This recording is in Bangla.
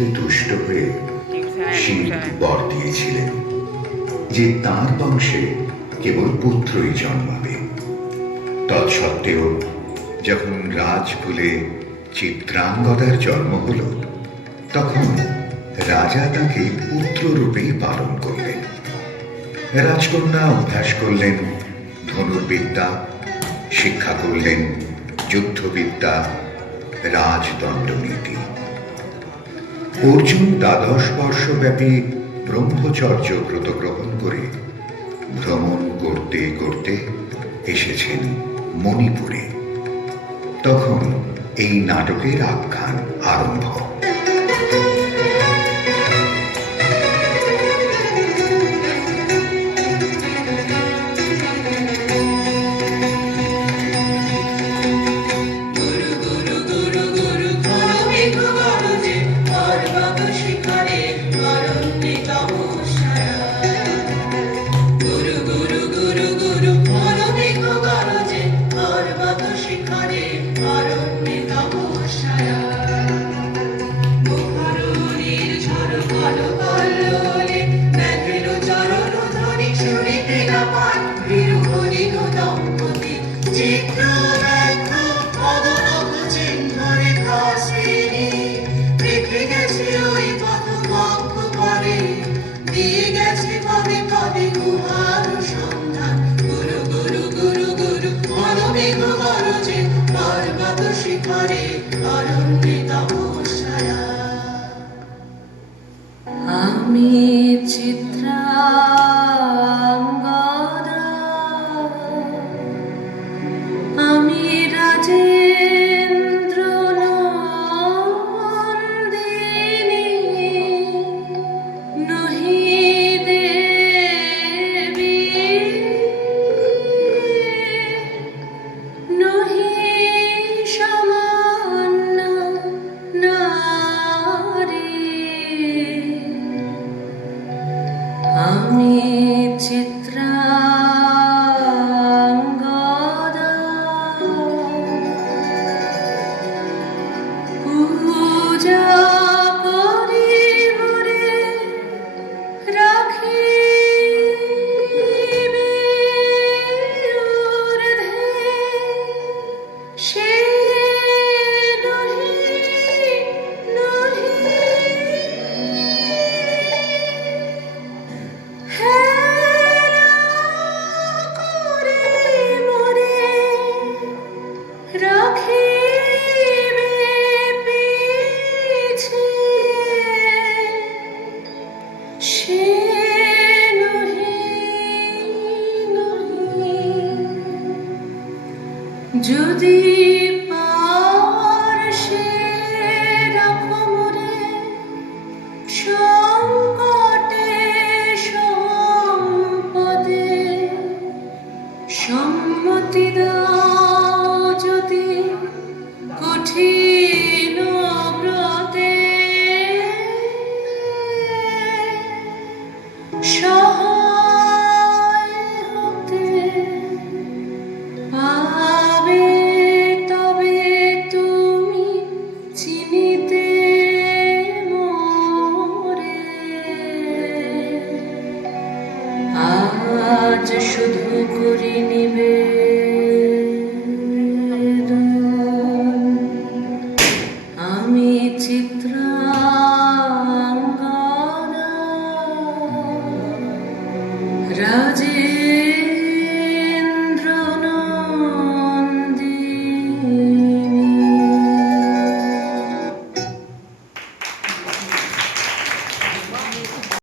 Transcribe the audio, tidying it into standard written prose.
প্রতি তুষ্ট হয়ে শিব বর দিয়েছিলেন যে তাঁর বংশে কেবল পুত্রই জন্মাবে। তৎসত্ত্বেও যখন রাজকুলে চিত্রাঙ্গদার জন্ম হল, তখন রাজা তাকে পুত্ররূপেই পালন করলেন। রাজকন্যা অভ্যাস করলেন ধনুর্বিদ্যা, শিক্ষা করলেন যুদ্ধবিদ্যা, রাজদণ্ডনীতি। অর্জুন 12 বর্ষব্যাপী ব্রহ্মচর্য ব্রত গ্রহণ করে ভ্রমণ করতে করতে এসেছেন মণিপুরে। তখন এই নাটকের আখ্যান আরম্ভ। আমি চিত্রাঙ্গদা, আমি রাজেন্দ্র নন্দিনী, নহি দেবী নহি সামান্য নারী। আমি চিত্রাঙ্গদা, পূজা করি মোরে রাখিবে ঊর্ধ্বে, সে নহি নহি হেলা করে মোরে রাখিবে পিছে, সে নহি নহি। যদি পার্শ্বে রাখো মোরে সংকটে সম্পদে, সম্মতি দাও যদি কঠিন